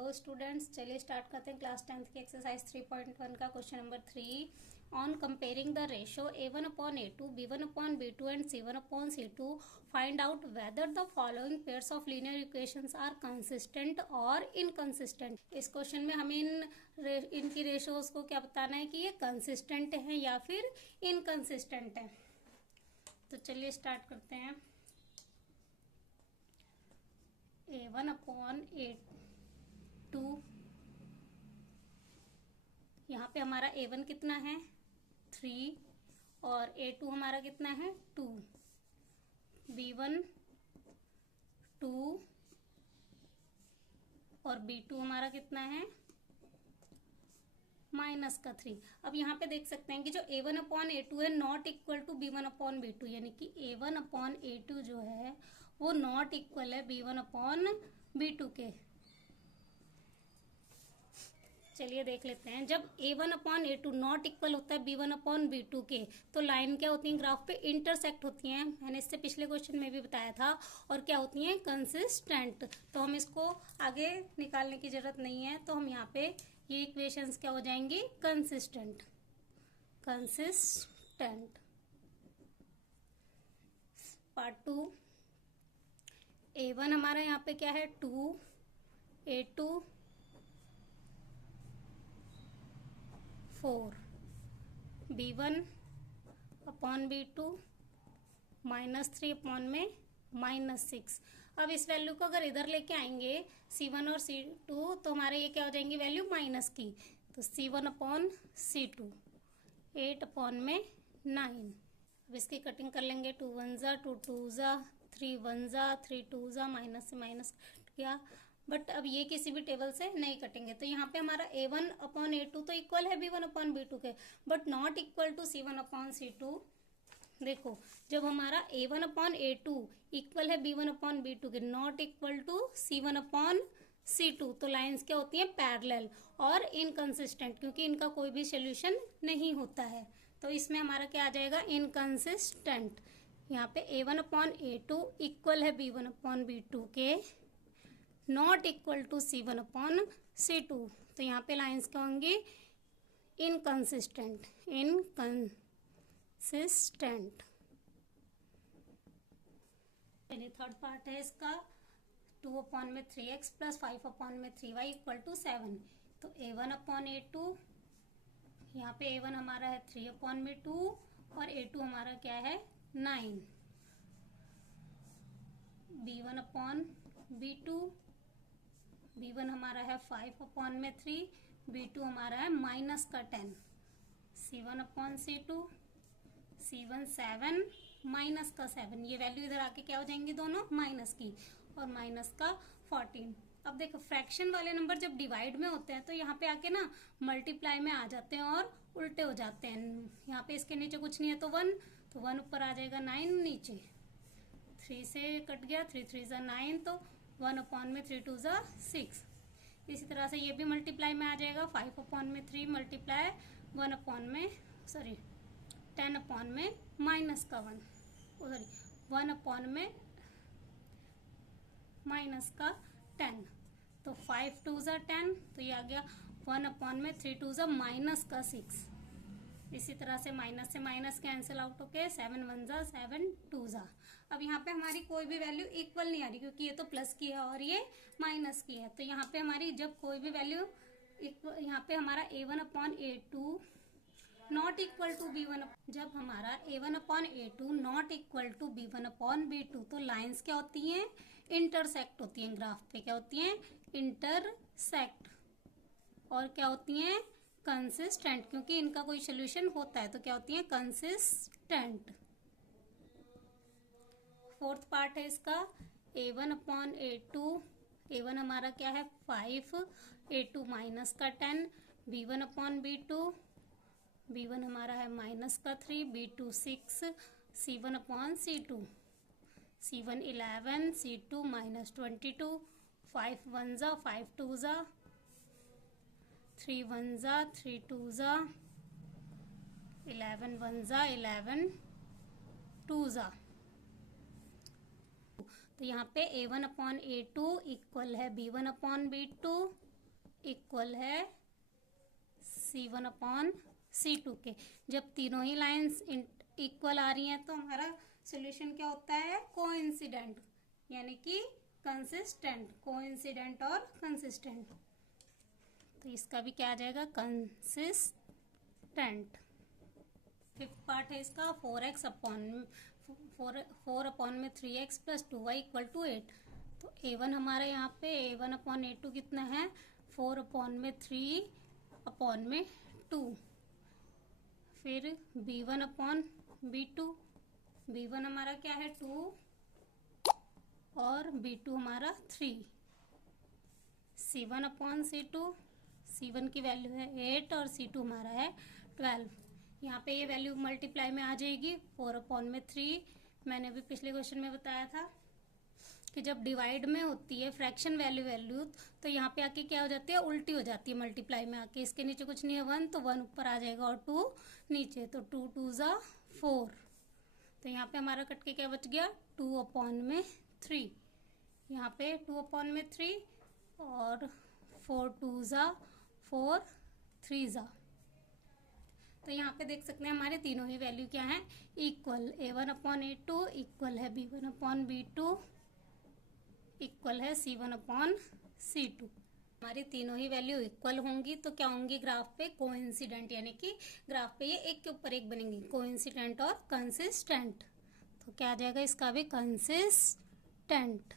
Hello students, चलिए start करते हैं क्लास 10th की एक्सरसाइज 3.1 का question number 3 on comparing the ratio a1 upon a2 b1 upon b2 and c1 upon c2 find out whether the following pairs of linear equations are consistent और inconsistent. इस question में हमें इनकी ratios को क्या बताना है कि ये कंसिस्टेंट है या फिर इनकंसिस्टेंट है। तो चलिए स्टार्ट करते हैं। a1 अपॉन a2, यहाँ पे हमारा a1 कितना है 3 और a2 हमारा कितना है 2, b1 2 और b2 हमारा कितना है माइनस का 3। अब यहाँ पे देख सकते हैं कि जो a1 अपॉन a2 है not equal to b1 upon b2, यानी कि a1 अपॉन a2 जो है वो नॉट इक्वल है b1 अपॉन b2 के। चलिए देख लेते हैं, जब a1 upon a2 not equal होता है b1 अपॉन b2 के तो लाइन क्या होती है ग्राफ पे इंटरसेक्ट होती हैं। मैंने इससे पिछले क्वेश्चन में भी बताया था। और क्या होती हैं कंसिस्टेंट। तो हम इसको आगे निकालने की जरूरत नहीं है, तो हम यहाँ पे ये इक्वेशंस क्या हो जाएंगी कंसिस्टेंट। पार्ट 2, a1 हमारा यहाँ पे क्या है 2, a2 4, b1 upon b2 -3 upon में -6। अब इस वैल्यू को अगर इधर लेके आएंगे c1 और c2 तो हमारे ये क्या हो जाएंगी वैल्यू माइनस की। तो c1 अपॉन c2 8 अपॉन में 9। अब इसकी कटिंग कर लेंगे, 2 1 जा 2 2 जा 3 1 जा 3 2 जा, माइनस से माइनस कट गया। बट अब ये किसी भी टेबल से नहीं कटेंगे। तो यहाँ पे हमारा a1 अपॉन a2 तो इक्वल है b1 अपॉन b2 के, but not equal to c1 upon c2। देखो जब हमारा a1 अपॉन a2 इक्वल है b1 अपॉन b2 के, not equal to c1 upon c2, तो लाइंस क्या होती हैं पैरेलल और इनकंसिस्टेंट, क्योंकि इनका कोई भी सोल्यूशन नहीं होता है। तो इसमें हमारा क्या आ जाएगा इनकंसिस्टेंट। यहाँ पे a1 अपॉन a2 इक्वल है b1 अपॉन b2 के, not equal to c1 upon c2, तो यहाँ पे लाइंस क्या होंगी इनकंसिस्टेंट। चलिए थर्ड पार्ट है इसका, 2 अपॉन में 3x प्लस 5 अपॉन में 3y इक्वल टू 7। तो a1 अपॉन a2, यहाँ पे a1 हमारा है 3 अपॉन में 2 और a2 हमारा क्या है 9, b1 अपॉन b2, b1 हमारा है 5 अपॉन में 3, b2 हमारा है माइनस का 10, c1 upon c2, c1 7 minus का 7, ये वैल्यू इधर आके क्या हो जाएंगी दोनों माइनस की, और माइनस का 14। अब देखो फ्रैक्शन वाले नंबर जब डिवाइड में होते हैं तो यहाँ पे आके ना मल्टीप्लाई में आ जाते हैं और उल्टे हो जाते हैं। यहाँ पे इसके नीचे कुछ नहीं है तो 1, तो 1 ऊपर आ जाएगा 9 नीचे, 3 से कट गया, 3 3 जा 9, तो 1 अपॉन में 3 2 जा 6। इसी तरह से ये भी मल्टीप्लाई में आ जाएगा, 5 अपॉन में 3 मल्टीप्लाई 1 अपॉन में 10 अपॉन में माइनस का 1, सॉरी 1 अपॉन में माइनस का 10, तो 5 2 जा 10, तो ये आ गया 1 अपॉन में 3 2 जा माइनस का 6। इसी तरह से माइनस कैंसिल आउट होके 7 1 जा 7 2 जा। अब यहाँ पे हमारी कोई भी वैल्यू इक्वल नहीं आ रही, क्योंकि ये तो प्लस की है और ये माइनस की है। तो यहाँ पे हमारी जब कोई भी वैल्यू यहाँ पे हमारा a1 upon a2 not equal to b1, जब हमारा a1 upon a2 not equal to b1 upon b2, तो लाइंस क्या होती हैं इंटरसेक्ट होती हैं। ग्राफ पे क्या होती हैं इंटरसेक्ट, और क्या होती हैं कंसिस्टेंट, क्योंकि इनका कोई सोल्यूशन होता है तो क्या होती है कंसिस्टेंट। फोर्थ पार्ट है इसका, a1 अपॉन a2, a1 हमारा क्या है 5, a2 माइनस का 10, b1 अपॉन b2, b1 हमारा है माइनस का 3, b2 6, c1 upon c2, c1 11, c2 minus 22, 5 1 जा 5 2 जा 3 1 जा 3 2 जा 11 1 जा 11 2 जा। तो यहाँ पे a1 अपॉन a2 इक्वल है b1 अपॉन b2, इक्वल है C1 अपॉन C2 के। जब तीनों ही लाइंस इक्वल आ रही हैं तो हमारा सॉल्यूशन क्या होता है, कोइंसिडेंट, यानी कि कंसिस्टेंट, कोइंसिडेंट और कंसिस्टेंट। तो इसका भी क्या आ जाएगा, कंसिस्टेंट। फिफ्थ पार्ट है इसका 4x अपॉन 4 अपॉन में 3x plus 2y equal to 8। तो a1 हमारा यहाँ पे a1 अपॉन a2 कितना है, 4 अपॉन में 3 अपॉन में 2। फिर b1 अपॉन b2, b1 हमारा क्या है 2 और b2 हमारा 3। c1 अपॉन c2, c1 की वैल्यू है 8 और c2 हमारा है 12। यहाँ पे ये वैल्यू मल्टीप्लाई में आ जाएगी 4 अपॉन में 3। मैंने अभी पिछले क्वेश्चन में बताया था कि जब डिवाइड में होती है फ्रैक्शन वैल्यू तो यहाँ पे आके क्या हो जाती है, उल्टी हो जाती है मल्टीप्लाई में आके। इसके नीचे कुछ नहीं है 1, तो 1 ऊपर आ जाएगा और 2 नीचे, तो 2 2 ज़ा 4। तो यहाँ पे हमारा कट के क्या बच गया, 2 अपॉन में 3। यहाँ पे 2 अपॉन में 3 और 4 2 ज़ा 4 3 ज़ा। तो यहाँ पे देख सकते हैं हमारे तीनों ही वैल्यू क्या है, equal. a1 upon a2 equal है b1 अपॉन b2 इक्वल है c1 अपॉन c2। हमारी तीनों ही वैल्यू इक्वल होंगी तो क्या होंगी ग्राफ पे, कोइंसिडेंट, यानी कि ग्राफ पे ये एक के ऊपर एक बनेंगी, कोइंसिडेंट और कंसिस्टेंट। तो क्या आ जाएगा इसका भी, कंसिस्टेंट।